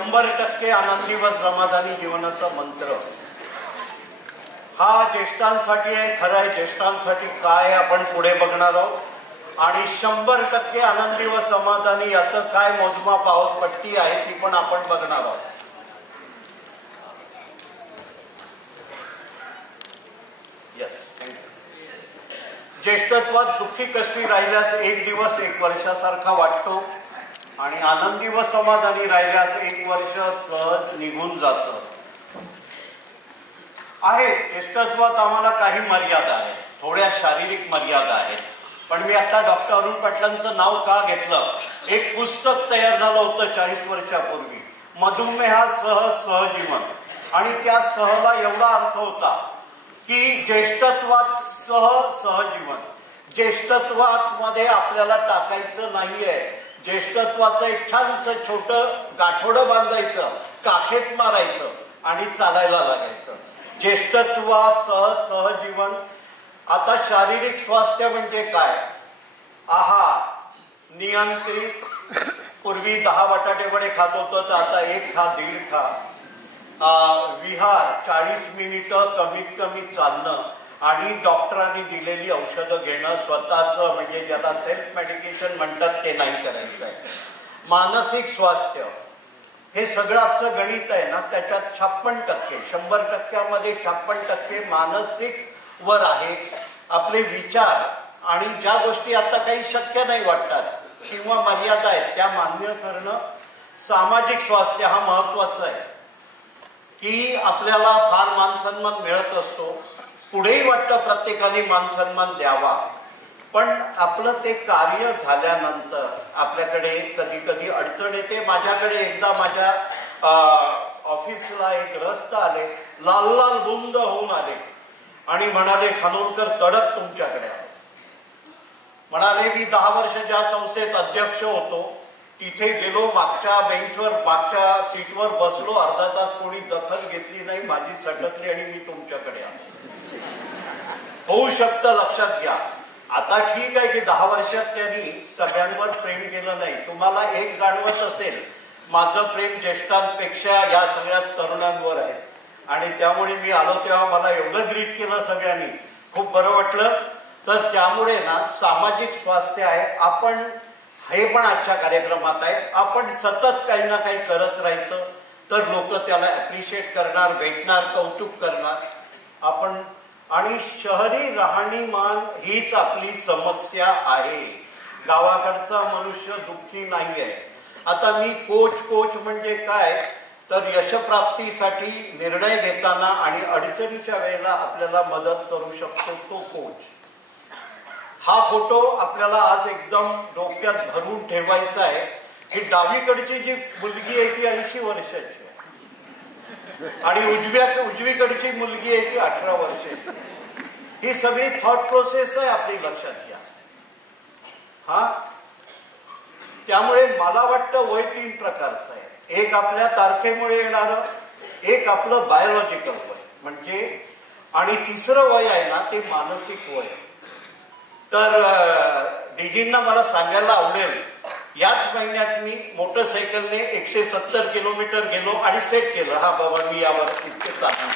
100% आनंदी व समाधानी जीवनाचा मंत्र हा ज्येष्ठांसाठी आहे. खरं आहे, ज्येष्ठांसाठी काय आपण पुढे बघणार आहोत आणि 100% आनंदी व समाधानी याचं काय मोजमाप आहोत, पट्टी आहे ती पण आपण बघणार आहोत. ज्येष्ठत्वात दुःखी कष्टी राहिल्यास एक दिवस 1 वर्षासारखा वाटतो आणि आनंदी व समाधानी राहिल्यास 1 वर्ष सहज निघून जातं. ज्येष्ठत्वात आम्हाला काही मर्यादा आहेत, थोड्या शारीरिक मर्यादा आहेत. पण मी आता डॉक्टर अरुण पाटलांचं नाव का घेतलं, एक पुस्तक तयार झालं होतं 40 वर्षापूर्वी, मधुमेहासह सहजीवन. आणि त्या सहला एवढा अर्थ होता की ज्येष्ठत्वात सहजीवन. ज्येष्ठत्वात मध्ये आपल्याला टाकायचं नाहीये. ज्येष्ठत्वाचं एक छानसं छोटं गाठोडं बांधायचं, काखेत मारायचं आणि चालायला लागायचं. ज्येष्ठत्वासह सहजीवन. आता शारीरिक स्वास्थ्य म्हणजे काय? आहार नियंत्रित. पूर्वी 10 बटाटे वडे खात होतो तर आता 1 खा 1.5 खा. विहार 40 मिनिटं कमीत कमी चालणं आणि डॉक्टरांनी दिलेली औषधं घेणं. स्वतःचं म्हणजे ज्याला सेल्फ मेडिकेशन म्हणतात ते नाही करायचं आहे. मानसिक स्वास्थ्य हे सगळं आजचं गणित आहे ना, त्याच्यात 56% 100%मध्ये 56% मानसिक वर आहे. आपले विचार आणि ज्या गोष्टी आता काही शक्य नाही वाटतात किंवा मर्यादा आहेत त्या मान्य करणं. सामाजिक स्वास्थ्य हा महत्वाचा आहे की आपल्याला फार मानसन्मान मिळत असतो, पुढेही वाटतं प्रत्येकाने मानसन्मान द्यावा, पण आपलं ते कार्य झाल्यानंतर आपल्याकडे कधी कधी अडचण येते. माझ्याकडे एकदा माझ्या ऑफिसला एक ग्रस्त आले, लाल लाल बुंद होऊन आले आणि म्हणाले, खानोलकर तडक तुमच्याकडे. म्हणाले, मी 10 वर्ष ज्या संस्थेत अध्यक्ष होतो तिथे गेलो, मागच्या बेंचवर मागच्या सीटवर बसलो, अर्धा तास कोणी दखल घेतली नाही, माझी सटकली आणि मी तुमच्याकडे आलो. होऊ शकतं, लक्षात घ्या. आता ठीक आहे की 10 वर्षात त्यांनी सगळ्यांवर प्रेम केलं नाही. तुम्हाला एक जाणवत असेल, माझं प्रेम ज्येष्ठांपेक्षा या सगळ्या तरुणांवर आहे आणि त्यामुळे मी आलो तेव्हा मला एवढं ग्रीट केलं सगळ्यांनी, खूप बरं वाटलं. तर त्यामुळे ना सामाजिक स्वास्थ्य आहे. आपण हे पण आजच्या कार्यक्रमात आहे, आपण सतत काही ना काही करत राहायचं तर लोक त्याला अप्रिशिएट करणार, भेटणार, कौतुक करणार. आपण आणि शहरी राहणीमान हीच आपली समस्या आहे. गावाकडचा मनुष्य दुःखी नाहीये. आता मी कोच म्हणजे काय तर यशप्राप्तीसाठी निर्णय घेताना आणि अडचणीच्या वेळेला आपल्याला मदत करू शकतो तो कोच. हा फोटो आपल्याला आज एकदम डोक्यात भरून ठेवायचा आहे की डावीकडची जी मुलगी आहे ती 80 वर्षाची आणि उजवीकडची मुलगी आहे ती 18 वर्षाची. ही सगळी थॉट प्रोसेस आहे आपली, लक्षात घ्या. त्यामुळे मला वाटतं वय 3 प्रकारचं आहे. एक आपल्या तारखेमुळे येणारं, एक आपलं बायोलॉजिकल वय म्हणजे, आणि तिसरं वय आहे ना ते मानसिक वय. तर डीजींना मला सांगायला आवडेल, याच महिन्यात मी मोटरसायकलने 170 किलोमीटर गेलो आणि सेट केलं, हा बाबा मी यावर इतके चालू.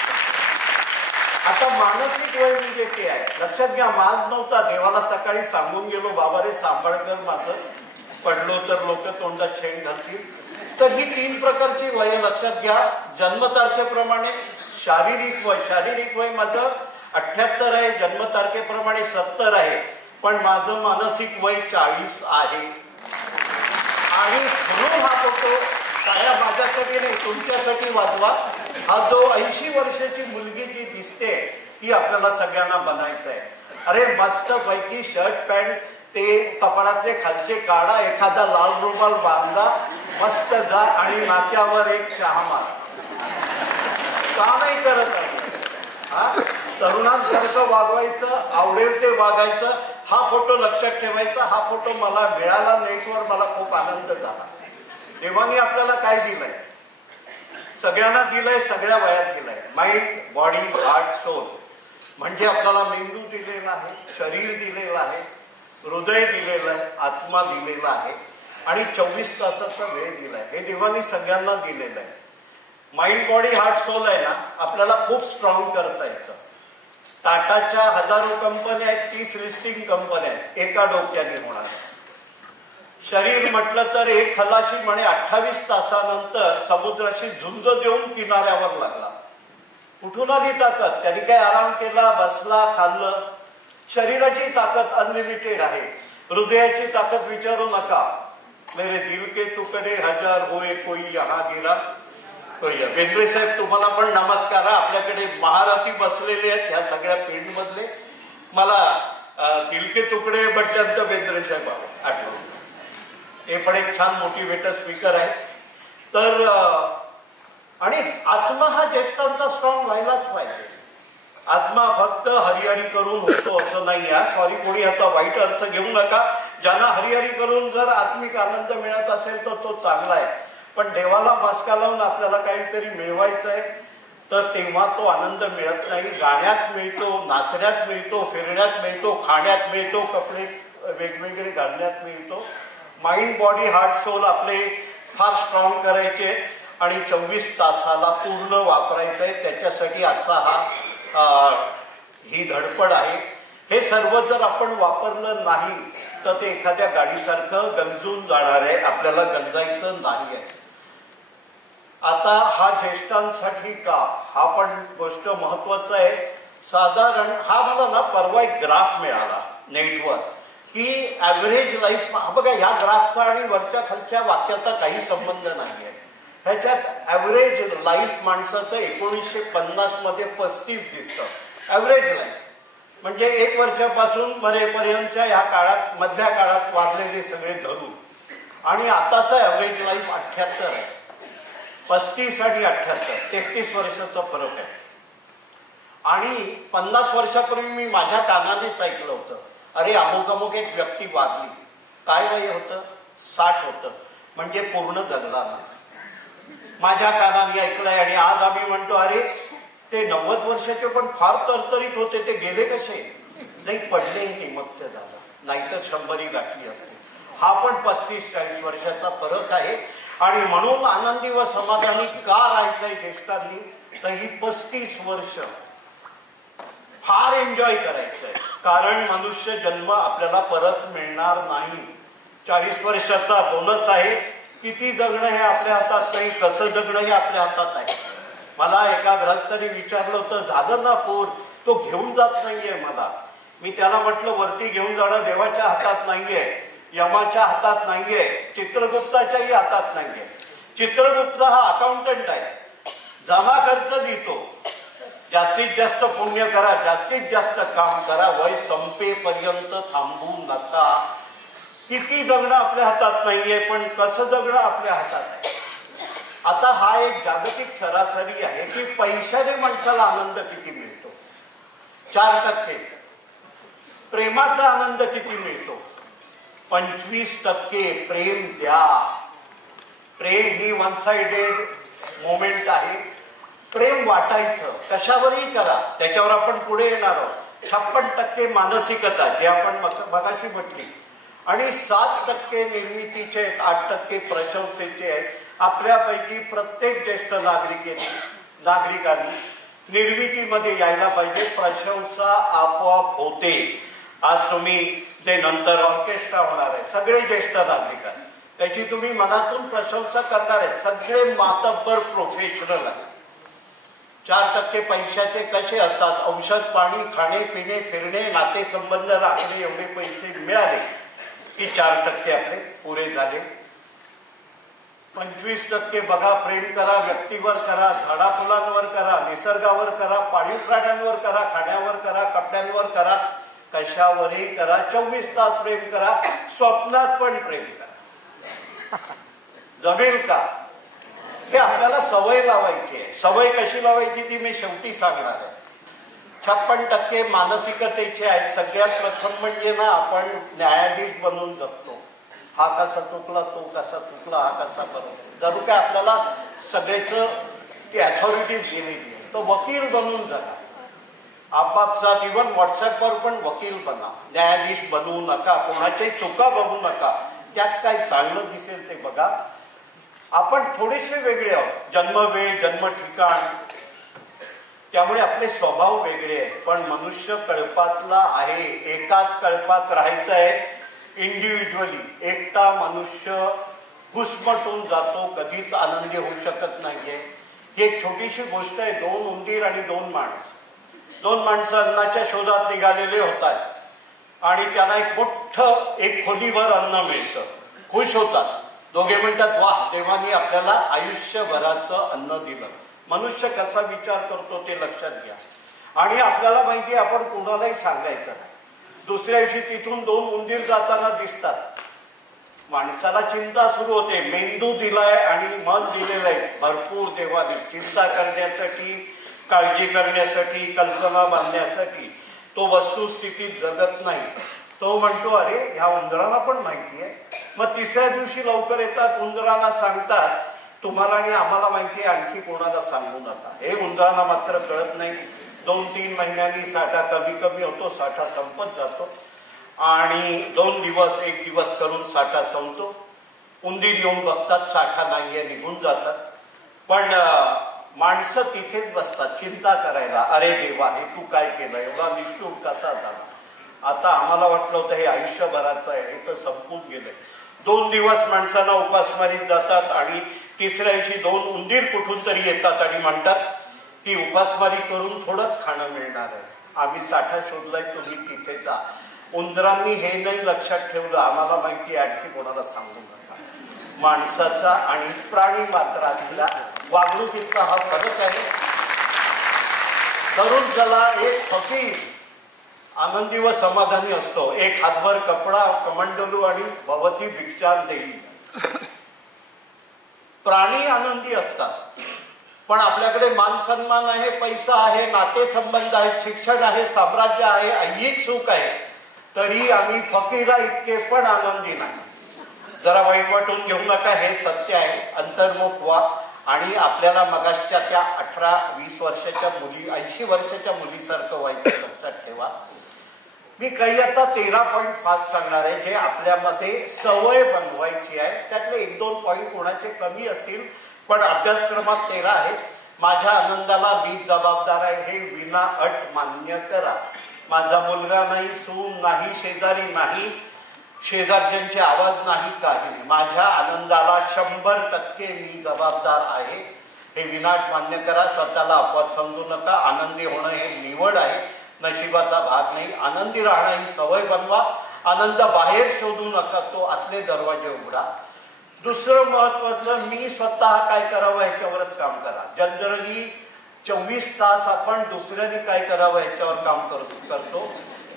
आता मानसिक वय म्हणजे ते आहे, लक्षात घ्या. माज नव्हता, देवाला सकाळी सांगून गेलो, बाबा रे सांभाळ कर माझं, पडलो तर लोक तोंडात शेण घालतील. तर ही 3 प्रकारची वय लक्षात घ्या. जन्मतारखेप्रमाणे शारीरिक वय माझं 78 आहे, जन्मतारखेप्रमाणे 70 आहे, पण माझं मानसिक वय 40 आहे. आणि म्हणून हा फोटो काय माझ्यासाठी नाही तुमच्यासाठी वाजवा. हा जो 80 वर्षाची मुलगी जी दिसते ही आपल्याला सगळ्यांना बनायचं आहे. अरे मस्त पैकी शर्ट पॅन्ट ते कपाळातले खालचे काढा, एखादा लाल रुमाल बांधा, मस्त जा आणि नाक्यावर एक चहा मार. का नाही करत आहे? तरुणांसारखं वागवायचं, आवडेल ते वागायचं. हा फोटो लक्षात ठेवायचा. हा फोटो मला मिळाला नेटवर, मला खूप आनंद झाला. तेव्हा मी आपल्याला काय दिलंय, सगळ्यांना दिलंय, सगळ्या वयात दिलंय. Mind, body, heart, soul. म्हणजे आपल्याला मेंदू दिलेला आहे, शरीर दिलेलं आहे, हृदय दिलेलं आहे, आत्मा दिलेला आहे. आणि 24 तासाचा वेळ दिलाय. हे देवाने सगळ्यांना दिलेलं आहे. माइंड बॉडी हार्ट सोल आहे ना, आपल्याला खूप स्ट्रॉंग करता येतं. टाटाच्या हजारो कंपन्या आहेत, 30 लिस्टिंग कंपन्या आहेत, एका डोक्याने होणार. शरीर म्हटलं तर एक खलाशी म्हणे 28 तासानंतर समुद्राशी झुंज देऊन किनाऱ्यावर लागला. कुठून आली ताकद? त्यांनी काय आराम केला, बसला, खाल्लं? शरीराची ताकद अनलिमिटेड आहे. हृदयाची ताकद विचारू नका. मेरे दिल के तुकडे हजार होए कोई यहा गिरा. बेंद्रे साहेब तुम्हाला पण नमस्कार. आपल्याकडे महारथी बसलेले आहेत ह्या सगळ्या फील्ड मधले. मला दिल के तुकडे म्हटल्यानंतर बेंद्रे साहेब आठवले. हे पण एक छान मोटिवेटर स्पीकर आहे. तर आणि आत्मा हा ज्येष्ठांचा स्ट्रॉंग व्हायलाच पाहिजे. आत्मा फक्त हरिहरी करून होतो असं नाही आहे. सॉरी, कोणी याचा वाईट अर्थ घेऊ नका. ज्यांना हरिहरी करून जर आत्मिक आनंद मिळत असेल तर तो चांगला आहे. पण देवाला मस्का लावून आपल्याला काहीतरी मिळवायचं आहे तर तेव्हा तो आनंद मिळत नाही. गाण्यात मिळतो, नाचण्यात मिळतो, फिरण्यात मिळतो, खाण्यात मिळतो, कपडे वेगवेगळे घालण्यात मिळतो. माइंड बॉडी हार्ट सोल आपले फार स्ट्रॉंग करायचे आणि 24 तासाला पूर्ण वापरायचं आहे. त्याच्यासाठी आजचा ही धडपड आहे. हे सर्व जर आपण वापरलं नाही तर ते एखाद्या गाडीसारखं गंजून जाणार आहे. आपल्याला गंजायचं नाही आहे. आता हा ज्येष्ठांसाठी का, हा पण गोष्ट महत्वाचा आहे. साधारण हा मला ना परवा एक ग्राफ मिळाला नेटवर की ऍव्हरेज लाईफ. बघा, ह्या ग्राफचा आणि वरच्या खालच्या वाक्याचा काही संबंध नाहीये. ह्याच्यात ऍव्हरेज लाईफ माणसाचं 1950 मध्ये 35 दिसतं. ऍव्हरेज लाईफ म्हणजे 1 वर्षापासून मरेपर्यंतच्या ह्या काळात, मधल्या काळात वाढलेले सगळे धरून. आणि आताचा ऍव्हरेज लाईफ 78 आहे. 35 आणि 78, 33 वर्षाचा फरक आहे. आणि 50 वर्षापूर्वी मी माझ्या कानानेच ऐकलं होतं, अरे अमुक अमुक एक व्यक्ती वारली. काय वय होतं? 60 होतं. म्हणजे पूर्ण जगला ना. माझ्या कानाने ऐकलंय. आणि आज आम्ही म्हणतो अरे ते 90 वर्षाचे पण फार तरतरीत होते, ते गेले कसे? नाही, पडले, निमत्य झालं, नाहीतर 100 गाठली असते. हा पण 35-40 वर्षाचा फरक आहे. आणि म्हणून आनंदी व समाधानी का राहायचंय ज्येष्ठांनी? तर ही 35 वर्ष फार एन्जॉय करायचंय. कारण मनुष्य जन्म आपल्याला परत मिळणार नाही. 40 वर्षाचा बोनस आहे. किती जगणं हे आपल्या हातात नाही, कसं जगणं हे आपल्या हातात आहे. मला एका ग्रस्ताने विचारलं होतं, झालं ना पोर, तो घेऊन जात नाहीये मला. मी त्याला म्हटलं, वरती घेऊन जाणं देवाच्या हातात नाहीये, यमाच्या हातात नाहीये, चित्रगुप्ताच्याही हातात नाहीये. चित्रगुप्त हा अकाउंटंट आहे, जमा खर्च लिहितो. जास्तीत जास्त पुण्य करा, जास्तीत जास्त काम करा, वय संपेपर्यंत थांबू नका. किती जगणं आपल्या हातात नाहीये, पण कसं जगणं आपल्या हातात आहे. आता हा एक जागतिक सरासरी आहे की पैशाने माणसाला आनंद किती मिळतो? 4%. प्रेमाचा आनंद किती मिळतो? 25%. प्रेम द्या. प्रेम ही वन साइडेड मोमेंट आहे. प्रेम वाटायचं, कशावरही करा. त्याच्यावर आपण पुढे येणार आहोत. 56% मानसिकता, जे आपण मगाशी म्हटली. आणि 7% निर्मितीचे आहेत, 8% प्रशंसेचे आहेत. आपल्यापैकी प्रत्येक ज्येष्ठ नागरिकांनी निर्मितीमध्ये यायला पाहिजे. प्रशंसा आपोआप होते. आज तुम्ही जे नंतर ऑर्केस्ट्रा होणार आहे, सगळे ज्येष्ठ नागरिक आहेत, त्याची तुम्ही मनातून प्रशंसा करणार आहेत. सगळे मातब्बर प्रोफेशनल आहेत. 4% पैशाचे कसे असतात? औषध पाणी, खाणे पिणे, फिरणे, नातेसंबंध राखणे, एवढे पैसे मिळाले की 4% आपले पुरे झाले. 25% बघा, प्रेम करा, व्यक्तीवर करा, झाडाफुलांवर करा, निसर्गावर करा, पाळीव प्राण्यांवर करा, खाण्यावर करा, कपड्यांवर करा, कशावरही करा. 24 तास प्रेम करा. स्वप्नात पण प्रेम करा. जमेल का? हे आपल्याला सवय लावायची आहे. सवय कशी लावायची ती मी शेवटी सांगणार आहे. 56% मानसिकतेचे आहेत. सगळ्यात प्रथम म्हणजे ना, आपण न्यायाधीश बनून जगतो. हा कसा चुकला, तो कसा चुकला, हा कसा बरोबर. जरूर काय आपल्याला सगळ्याच ती अथॉरिटीज दिलेली आहे. तो वकील बनून जगा. आपापसात इव्हन व्हॉट्सअपवर पण वकील बना. न्यायाधीश बनवू नका. कोणाच्याही चुका बघू नका. त्यात काय चांगलं दिसेल ते बघा. आपण थोडेसे वेगळे आहोत, जन्मवेळ जन्म ठिकाण, त्यामुळे आपले स्वभाव वेगळे आहेत. पण मनुष्य कळपातला आहे, एकाच कळपात राहायचं आहे. इंडिव्हिज्युअली एकटा मनुष्य घुसमटून जातो, कधीच आनंदी होऊ शकत नाहीये. ही एक छोटीशी गोष्ट आहे. 2 उंदीर आणि 2 माणसं. 2 माणसं अन्नाच्या शोधात निघालेले होतात आणि त्यांना एक मोठं एक खोलीभर अन्न मिळतं. खुश होतात. दोघे म्हणतात, वाह, देवाने आपल्याला आयुष्यभराचं अन्न दिलं. मनुष्य कसा विचार करतो ते लक्षात घ्या. आणि आपल्याला माहिती आहे, आपण कोणालाही सांगायचं नाही. दुसऱ्या दिवशी तिथून 2 उंदीर जाताना दिसतात. माणसाला चिंता सुरू होते. मेंदू दिलाय आणि मन दिलेलं आहे भरपूर देवाने, चिंता करण्यासाठी, काळजी करण्यासाठी, कल्पना बांधण्यासाठी. तो वस्तुस्थितीत जगत नाही. तो म्हणतो, अरे ह्या उंदरांना पण माहिती आहे. मग तिसऱ्या दिवशी लवकर येतात, उंदरांना सांगतात, तुम्हाला आणि आम्हाला माहिती आहे, आणखी कोणाला सांगू नका. हे उंदरांना मात्र कळत नाही. 2-3 महिन्यांनी साठा कमी कमी होतो, साठा संपत जातो आणि 2 दिवस 1 दिवस करून साठा संपतो. उंदीर येऊन बघतात, साठा नाहीये, निघून जातात. पण माणसं तिथेच बसतात चिंता करायला. अरे देवा, हे तू काय केलं, एवढा निष्ठुर कसा झाला. आता आम्हाला वाटलं होतं हे आयुष्यभराचं आहे, हे तर संपून गेलंय. 2 दिवस माणसांना उपासमारीत जातात आणि तिसऱ्या दिवशी 2 उंदीर कुठून तरी येतात आणि म्हणतात की उपासमारी करून थोडंच खाणं मिळणार आहे, आम्ही साठा शोधलाय, तुम्ही तिथे जा. उंदरांनी हे नाही लक्षात ठेवलं, आम्हाला माहिती आहे, आणखी कोणाला सांगू नका. माणसाचा आणि प्राणी मात्रातला वागणुकीतला हा फरक आहे. तरुण चला एक फकीर आनंदी व समाधानी असतो. एक हातभर कपडा, कमंडलू आणि भवती भिक्षान देईल. प्राणी आनंदी असतात, पण आपल्याकडे मान सन्मान आहे, पैसा आहे, नातेसंबंध आहेत, शिक्षण आहे, साम्राज्य आहे, ऐहिक सुख आहे, तरी आम्ही फकीरा इतके पण आनंदी नाही. जरा वाईट वाटून घेऊ नका, हे सत्य आहे. अंतर्मुख व्हा. आणि आपल्याला मगाशच्या त्या 18-20 वर्षाच्या मुली, 80 वर्षाच्या मुलीसारखं व्हायचं लक्षात ठेवा. मी काही आता 13 पॉईंट फास्ट सांगणार आहे, जे आपल्यामध्ये सवय बनवायची आहे. त्यातले 1-2 पॉईंट कोणाचे कमी असतील, पण अभ्यासक्रमात 13 आहेत. माझ्या आनंदाला मी जबाबदार आहे, हे विना अट मान्य करा. माझा मुलगा नाही, सून नाही, शेजारी नाही, शेजारच्यांचे आवाज नाही, काही नाही. माझ्या आनंदाला 100% मी जबाबदार आहे, हे विनाट मान्य करा. स्वतःला अपवाद समजू नका. आनंदी होणं हे निवड आहे, नशिबाचा भाग नाही. आनंदी राहणं ही सवय बनवा. आनंद बाहेर शोधू नका, तो आतले दरवाजे उघडा. दुसरं महत्वाचं, मी स्वतः काय करावं ह्याच्यावरच काम करा. जनरली 24 तास आपण दुसऱ्याने काय करावं ह्याच्यावर काम करतो,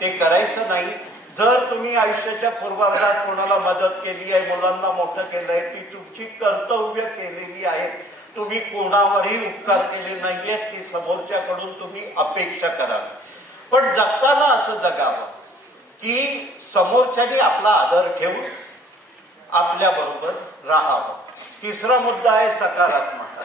ते करायचं नाही. जर तुम्ही आयुष्याच्या पूर्वार्धात कोणाला मदत केली आहे, मुलांना मोठं केलंय, ती तुमची कर्तव्य केलेली आहेत. तुम्ही कोणावरही उपकार केले नाहीयेत, ती समोरच्याकडून तुम्ही अपेक्षा कराल. पण जगताना असं जगावं की समोरच्याने आपला आदर ठेवून आपल्या बरोबर राहावं. तिसरा मुद्दा आहे सकारात्मकता.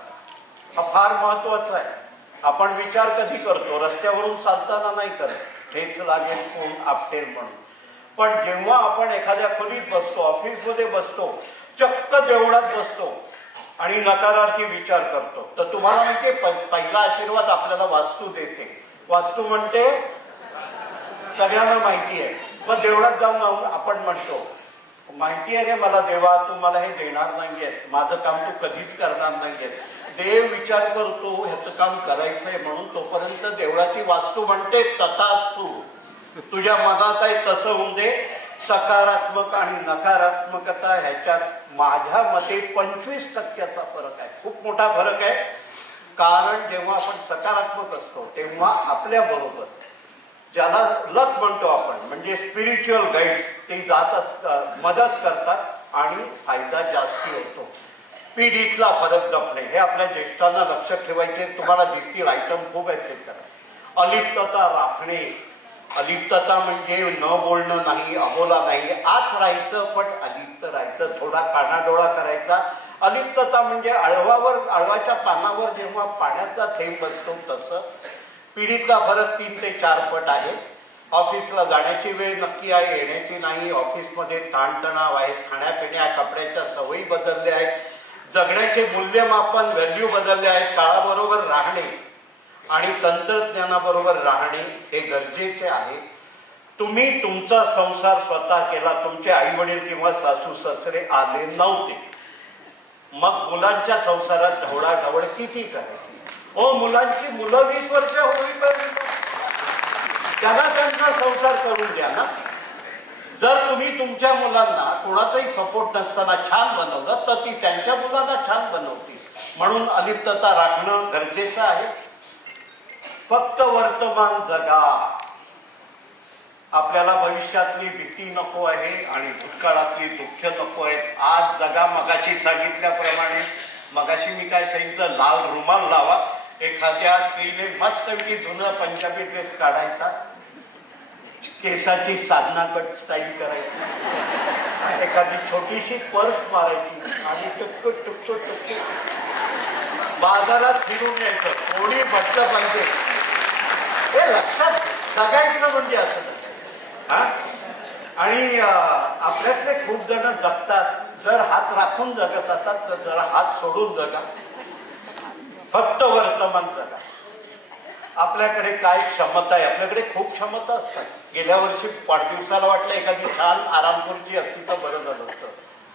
हा फार महत्वाचा आहे. आपण विचार कधी करतो, रस्त्यावरून चालताना नाही करत, ठेच लागेल कोण आपटेल म्हणून. पण जेव्हा आपण एखाद्या खोलीत बसतो, ऑफिसमध्ये बसतो, चक्क देवळात बसतो आणि नकारार्थी विचार करतो, तर तुम्हाला माहितीये पहिला आशीर्वाद आपल्याला वास्तू देते. वास्तू म्हणते, सगळ्यांना माहिती आहे. मग देवळात जाऊन आपण म्हणतो, माहिती आहे रे मला देवा, तू मला हे देणार नाहीये, माझं काम तू कधीच करणार नाहीये. देव विचार करतो ह्याचं काम करायचंय म्हणून, तोपर्यंत देवळाची वास्तू म्हणते तथास्तु, तुझ्या मनात आहे तसं होऊन दे. सकारात्मक आणि नकारात्मकता ह्याच्यात माझ्या मते 25% फरक आहे. खूप मोठा फरक आहे. कारण जेव्हा आपण सकारात्मक असतो तेव्हा आपल्या बरोबर ज्याला लक म्हणतो आपण, म्हणजे स्पिरिच्युअल गाईड्स, ते जात असतात, मदत करतात आणि फायदा जास्ती होतो. पिढीतला फरक जपणे हे आपल्या ज्येष्ठांना लक्षात ठेवायचे. तुम्हाला दिसतील आयटम खूप आहेत ते करा. अलिप्तता राखणे. अलिप्तता म्हणजे न बोलणं नाही, अबोला नाही, आत राहायचं पण अलिप्त राहायचं, थोडा कानाडोळा करायचा. अलिप्तता म्हणजे अळवाच्या पानावर जेव्हा पाण्याचा थेंब असतो तसं. पिढीतला फरक 3 ते 4 पट आहे. ऑफिसला जाण्याची वेळ नक्की आहे, येण्याची नाही. ऑफिसमध्ये ताणतणाव आहे, खाण्यापिण्या कपड्याच्या सवयी बदलल्या आहेत, जगण्याचे मूल्यमापन व्हॅल्यू बदलले आहेत. काळाबरोबर राहणे आणि तंत्रज्ञानाबरोबर राहणे हे गरजेचे आहे. तुम्ही तुमचा संसार स्वतः केला, तुमचे आई वडील किंवा सासू सासरे आले नव्हते, मग मुलांच्या संसारात ढवळाढवळ किती करायची. मुलांची मुलं 20 वर्ष होईपर्यंत त्यांना त्यांचा संसार करून द्या ना. जर तुम्ही तुमच्या मुलांना कोणाचाही सपोर्ट नसताना छान बनवलं तर ती त्यांच्या मुलांना छान बनवतील. म्हणून अलिप्तता राखणं गरजेचं आहे. फक्त वर्तमान जगा. आपल्याला भविष्यातली भीती नको आहे आणि भूतकाळातली दुःख नको आहेत. आज जगा. मगाशी सांगितल्याप्रमाणे, मगाशी मी काय सांगितलं, लाल रुमाल लावा. एखाद्या स्त्रीने मस्तपैकी जुनं पंजाबी ड्रेस काढायचा, केसाची साधना कट स्टाईल करायची, एखादी छोटीशी पर्स मारायची आणि टुक्क टुक्क टुक्क बाजारात फिरून यायचं. कोणी म्हटलं पाहिजे हे लक्षात जगायचं म्हणजे असं. आणि आपल्यातले खूप जण जगतात. जर हात राखून जगत असतात तर जरा हात सोडून जगा. फक्त वर्तमान जगा. आपल्याकडे काय क्षमता आहे, आपल्याकडे खूप क्षमता असतात. गेल्या वर्षी वाढदिवसाला वाटलं एखादी छान आराम खुर्ची असती तर बरं झालं असतं,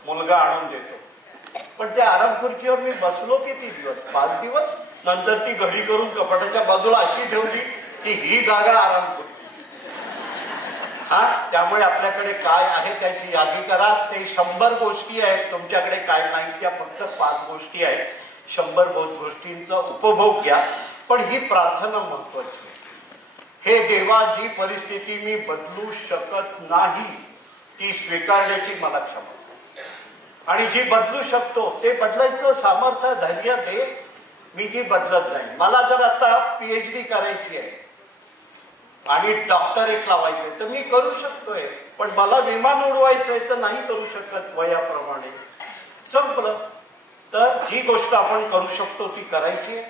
मुलगा आणून देतो. पण त्या आराम खुर्चीवर मी बसलो किती दिवस, 5 दिवस. नंतर ती घडी करून कपाटाच्या बाजूला अशी ठेवली की ही जागा आराम खुर्ची. त्यामुळे आपल्याकडे काय आहे त्याची यादी करा. ते 100 गोष्टी आहेत, तुमच्याकडे काय नाही त्या फक्त 5 गोष्टी आहेत. 100 गोष्टींचा उपभोग घ्या. पण ही प्रार्थना महत्वाची. हे देवा, जी परिस्थिती मी बदलू शकत नाही ती स्वीकारण्याची मला क्षमता, आणि जी बदलू शकतो ते बदलायचं सामर्थ्य धैर्य दे. मी ती बदलत जाईन. मला जर आता PhD करायची आहे आणि डॉक्टरेट लावायचे तर मी करू शकतोय, पण मला विमान उडवायचंय तर नाही करू शकत वयाप्रमाणे. संपलं. तर जी गोष्ट आपण करू शकतो ती करायची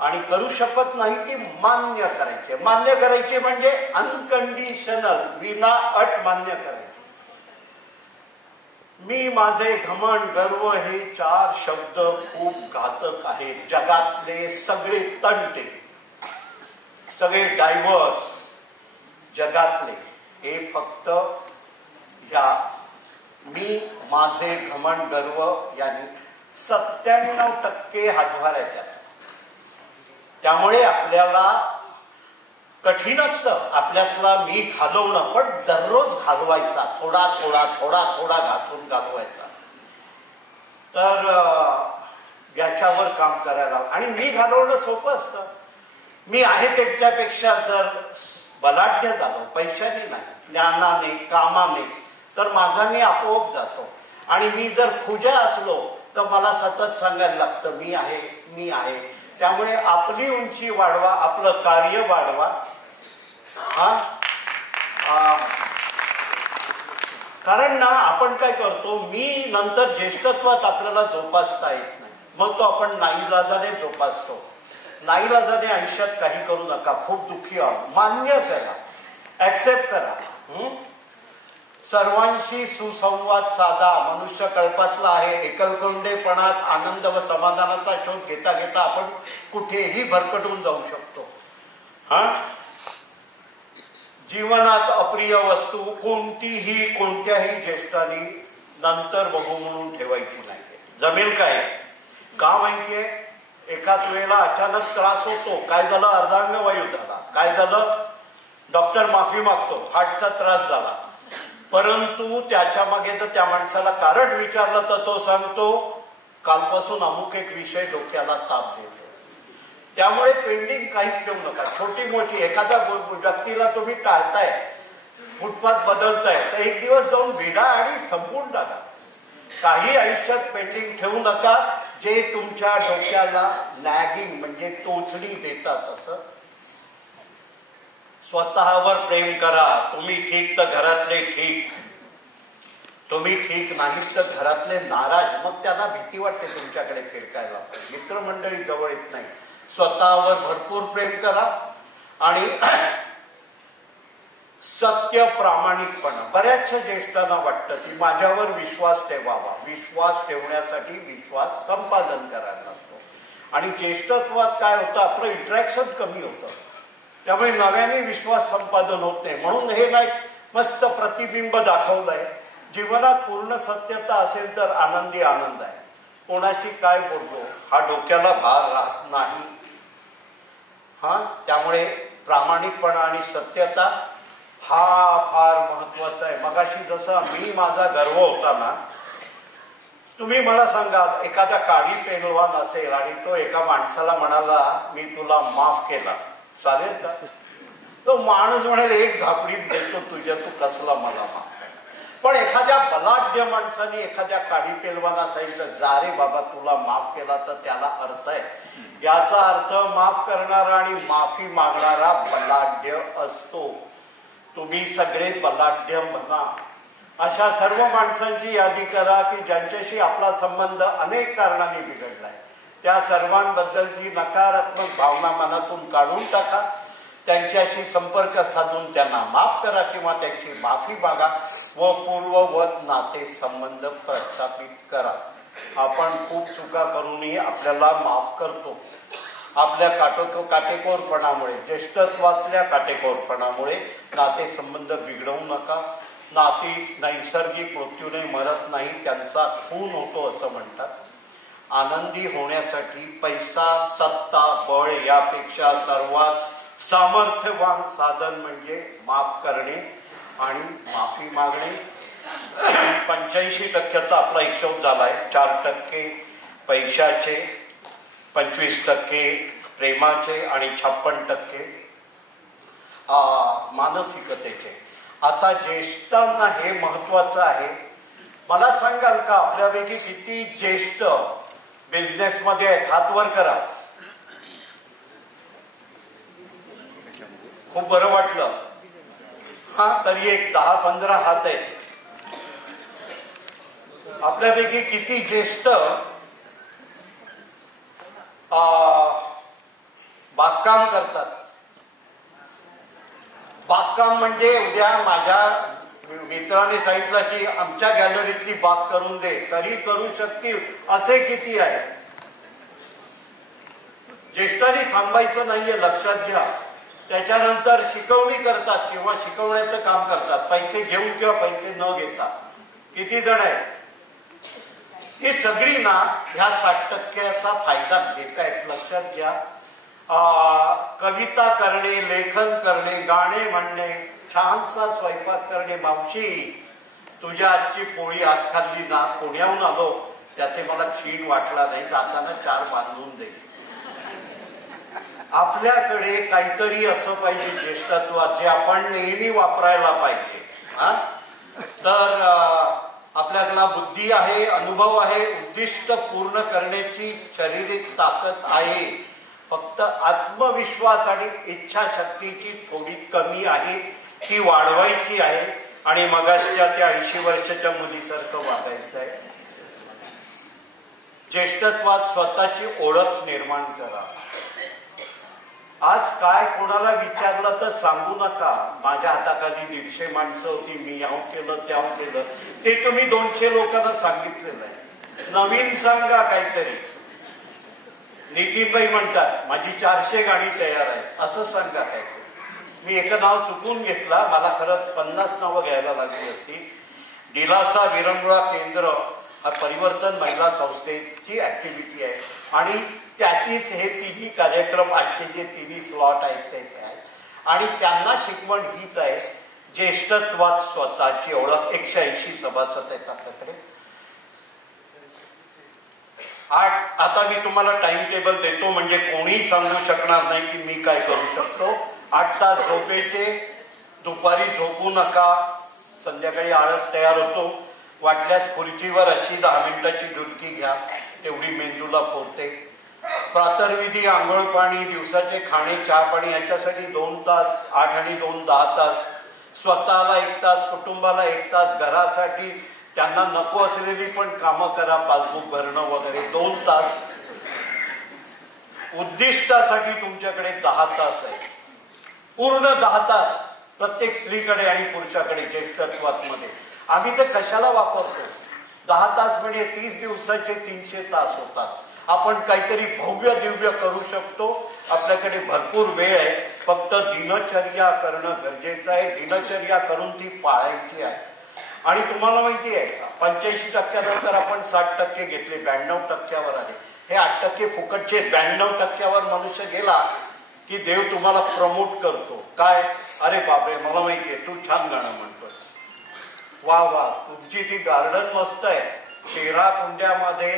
आणि करू शकत नाही ती मान्य करायची. मान्य करायची म्हणजे अनकंडिशनल, विना अट मान्य करायची. मी, माझे, घमंड, गर्व हे 4 शब्द खूप घातक आहेत. जगातले सगळे तंटे, सगळे डायव्हर्स जगातले हे फक्त या मी, माझे, घमंड, गर्व यांनी 97% हातभार आहेत. त्यामुळे आपल्याला कठीण असतं आपल्यातला मी घालवणं, पण दररोज घालवायचा, थोडा थोडा थोडा थोडा घासून घालवायचा. तर याच्यावर काम करायला. आणि मी घालवणं सोपं असतं. मी आहे त्याच्यापेक्षा जर बलाढ्य झालो, पैशाने नाही, ज्ञानाने, कामाने, तर माझा मी आपोआप जातो. आणि मी जर खुजा असलो तर मला सतत सांगायला लागतं मी आहे, मी आहे. त्यामुळे आपली उंची वाढवा, आपलं कार्य वाढवा. कारण ना आपण काय करतो, मी नंतर ज्येष्ठत्वात आपल्याला जोपासता येत नाही, मग तो आपण नाईलाजाने जोपासतो. नाईलाजाने आयुष्यात काही करू नका. खूप दुःखी आहोत, मान्य करा, ऍक्सेप्ट करा. सर्वांशी सुसंवाद साधा. मनुष्य कल्पातला आहे. एकलकोंडेपणात आनंद व समाधानाचा शोध घेता घेता आपण कुठेही भरकटून जाऊ शकतो. जीवनात अप्रिय वस्तू कोणतीही कोणत्याही ज्येष्ठांनी नंतर बघू म्हणून ठेवायची नाही. जमेल काय? का माहितीये? एकाच वेळेला अचानक त्रास होतो. काय झालं? अर्धांगवायू झाला. काय झालं? डॉक्टर माफी मागतो, हार्टचा त्रास झाला. परंतु त्याच्या मागे जर त्या माणसाला कारण विचारलं तर तो सांगतो कालपासून अमुक एक विषय डोक्याला ताप देतो. त्यामुळे पेंडिंग काहीच ठेवू नका. छोटी मोठी एखाद्या व्यक्तीला तुम्ही टाळताय, फुटपाथ बदलताय, तर एक दिवस जाऊन भिडा आणि संपून टाका. काही आयुष्यात पेंडिंग ठेवू नका जे तुमच्या डोक्याला नॅगिंग म्हणजे टोचणी देतात. असं स्वतःवर प्रेम करा. तुम्ही ठीक तर घरातले ठीक, तुम्ही ठीक नाहीत तर घरातले नाराज. मग त्यांना भीती वाटते तुमच्याकडे फिरकायला, मित्रमंडळी जवळ येत नाही. स्वतःवर भरपूर प्रेम करा आणि सत्य, प्रामाणिकपणा. बऱ्याचशा ज्येष्ठांना वाटतं की माझ्यावर विश्वास ठेवावा. विश्वास ठेवण्यासाठी विश्वास संपादन करायला लागतो. आणि ज्येष्ठत्वात काय होतं, आपलं इंटरॅक्शन कमी होतं, त्यामुळे नव्याने विश्वास संपादन होत नाही. म्हणून हे नाही मस्त प्रतिबिंब दाखवलंय. जीवनात पूर्ण सत्यता असेल तर आनंदी आनंद आहे. कोणाशी काय बोललो हा डोक्याला भार राहत नाही. त्यामुळे प्रामाणिकपणा आणि सत्यता हा फार महत्वाचा आहे. मगाशी जसं मी माझा गर्व होता ना, तुम्ही मला सांगा एखादा काळी पेलवान असेल आणि तो एका माणसाला म्हणाला मी तुला माफ केला, चालेल का? तो माणूस म्हणेल एक झापडीत देतो तुझ्या, तू कसला मला माफ कर. पण एखाद्या बलाढ्य माणसाने एखाद्या काळी पेलवाना सांगितलं जा रे बाबा तुला माफ केला, तर त्याला अर्थ आहे. याचा अर्थ माफ करणारा आणि माफी मागणारा बलाढ्य असतो. तुम्ही सगळे बलाढ्य म्हणा. अशा सर्व माणसांची यादी करा की ज्यांच्याशी आपला संबंध अनेक कारणांनी बिघडलाय. त्या सर्वांबद्दलची नकारात्मक भावना मनातून काढून टाका. त्यांच्याशी संपर्क साधून त्यांना माफ करा किंवा त्यांची माफी मागा व पूर्ववत नाते संबंध प्रस्थापित करा. आपण खूप चुका करूनही आपल्याला माफ करतो. आपल्या काटेकोरपणामुळे, ज्येष्ठत्वातल्या काटेकोरपणामुळे नातेसंबंध बिघडवू नका. नाती नैसर्गिक मृत्यूने मरत नाही, त्यांचा खून होतो असं म्हणतात. आनंदी होण्यासाठी पैसा, सत्ता, बळ यापेक्षा सर्वात सामर्थ्यवान साधन म्हणजे माफ करणे आणि माफी मागणे. 85% आपला हिशोब झालाय. 4% पैशाचे, 25% प्रेमाचे आणि 56% मानसिकतेचे. आता ज्येष्ठांना हे महत्वाचं आहे. मला सांगाल का आपल्यापैकी किती ज्येष्ठ बिझनेसमध्ये आहेत? हात वर करा. खूप बरं वाटलं. तरी एक 10-15 हात आहेत. आपल्यापैकी किती ज्येष्ठ बागकाम करतात? बागकाम म्हणजे उद्या माझ्या मित्राने सांगितलं की आमच्या गॅलरीतली बाग करून दे, तरी करू शकतील असे किती आहेत? ज्येष्ठांनी थांबायचं नाहीये, लक्षात घ्या. त्याच्यानंतर शिकवणी करतात किंवा शिकवण्याचं काम करतात, पैसे घेऊन किंवा पैसे न घेता. किती जण आहेत? ही सगळी ना ह्या 60%चा फायदा घेत आहेत, लक्षात घ्या. कविता करणे, लेखन करणे, गाणे म्हणणे, छानसा स्वयंपाक करणे. मावशी तुझ्या आजची पोळी आज खाल्ली ना, पुण्याहून आलो त्याचे मला क्षीण वाटला नाही, जाताना 4 बांधून दे. आपल्याकडे काहीतरी असं पाहिजे ज्येष्ठत्वात जे आपण नेहमी वापरायला पाहिजे. तर आपल्याकडे बुद्धी आहे, अनुभव आहे, उद्दिष्ट पूर्ण करण्याची शारीरिक ताकद आहे. फक्त आत्मविश्वास आणि इच्छाशक्तीची थोडी कमी आहे, ती वाढवायची आहे. आणि मगाशच्या त्या 80 वर्षाच्या मुलीसारखं वागायचं आहे. ज्येष्ठत्वात स्वतःची ओळख निर्माण करा. आज काय कोणाला विचारलं तर सांगू नका माझ्या हाताखाली 150 माणसं होती, मी याव केलं त्याव केलं. ते तुम्ही 200 लोकांना सांगितलेलं आहे. नवीन सांगा काहीतरी. नितीनबाई म्हणतात माझी 400 गाणी तयार आहे, असं सांगा काय. मी एका नाव चुकून घेतला, मला खरंच 50 नावं घ्यायला लागली असती. दिलासा विरंगुळा केंद्र हा परिवर्तन महिला संस्थेची ऍक्टिव्हिटी आहे आणि त्यातीच हे 3ही कार्यक्रम आजचे जे 3ही स्लॉट आहेत ते आहेत. आणि त्यांना शिकवण हीच आहे, ज्येष्ठत्वात स्वतःची ओळख. 180 सभासद आहेत आपल्याकडे. आता मी तुम्हाला टाइम टेबल देतो, म्हणजे कोणीही सांगू शकणार नाही की मी काय करू शकतो. 8 तास झोपेचे, दुपारी झोपू नका, संध्याकाळी आळस तयार होतो. वाटल्यास खुर्चीवर अशी 10 मिनिटाची डुलकी घ्या, तेवढी मेंदूला पोरते. प्रातर्विधी, आंघोळ पाणी, दिवसाचे खाणे, चहा पाणी याच्यासाठी 2 तास, 8 आणि 2 10 तास. स्वतःला 1 तास, कुटुंबाला 1 तास, घरासाठी त्यांना नको असलेली पण कामं करा, पासबुक भरणं वगैरे 2 तास. उद्दिष्टासाठी तुमच्याकडे 10 तास आहे, पूर्ण 10 तास. प्रत्येक स्त्रीकडे आणि पुरुषाकडे ज्येष्ठत्वामध्ये. आम्ही ते कशाला वापरतो? 10 तास म्हणजे 30 दिवसाचे 300 तास होतात. आपण काहीतरी भव्य दिव्य करू शकतो. आपल्याकडे भरपूर वेळ आहे. फक्त दिनचर्या करणं गरजेचं आहे. दिनचर्या करून ती पाळायची आहे. आणि तुम्हाला माहिती आहे 85% आपण 60% घेतले, 92% आले. हे 8% फुकटचे. 92% मनुष्य गेला की देव तुम्हाला प्रमोट करतो. काय? अरे बापरे, मला माहितीये तू छान गाणं म्हणतोस, वा वा, तुमची ती गार्डन मस्त आहे, 13 कुंड्यामध्ये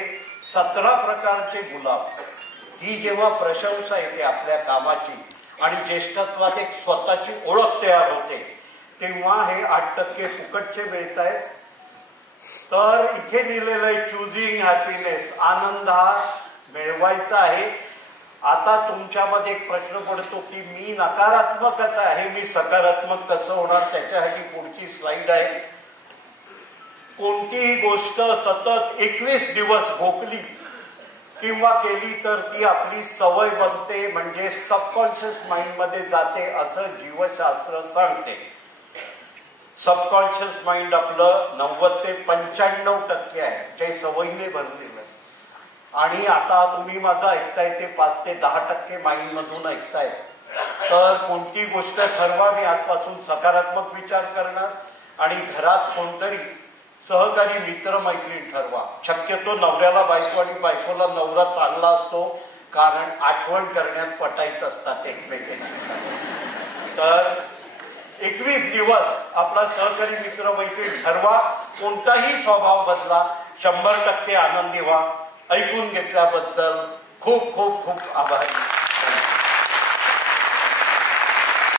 17 प्रकारचे गुलाब. ही जेव्हा प्रशंसा येते आपल्या कामाची आणि ज्येष्ठत्वात एक स्वतःची ओळख तयार होते, तेव्हा हे 8% फुकटचे मिळत आहेत. तर इथे लिहिलेलं आहे चुझिंग हॅपीनेस. आनंद हा मिळवायचा आहे. आता तुमच्यामध्ये एक प्रश्न पडतो की मी नकारात्मकच आहे, मी सकारात्मक कसं होणार? त्याच्यासाठी पुढची स्लाइड आहे. कोणतीही गोष्ट सतत 21 दिवस भोगली किंवा केली तर ती आपली सवय बनते, म्हणजे सबकॉन्शियस माइंड मध्ये जाते, असं जीवशास्त्र सांगते. सबकॉन्शियस माइंड आपलं 90 ते 95% आहे, जे सवयीने भरलेलं आहे. आणि आता तुम्ही माझं ऐकताय ते 5 ते 10% माइंड मधून ऐकताय. तर कोणती गोष्ट ठरवा, मी आजपासून सकारात्मक विचार करणार. आणि घरात कोणतरी सहकारी मित्र मैत्रीण ठरवा. शक्यतो नवऱ्याला बायको आणि बायकोला नवरा चांगला असतो, कारण आठवण करण्यात पटाईत असतात एकमेकांना. तर 21 दिवस आपला सहकारी मित्र मैत्रीण ठरवा. कोणताही स्वभाव बदला, 100% आनंदी व्हा. ऐकून घेतल्याबद्दल खूप खूप खूप आभारी.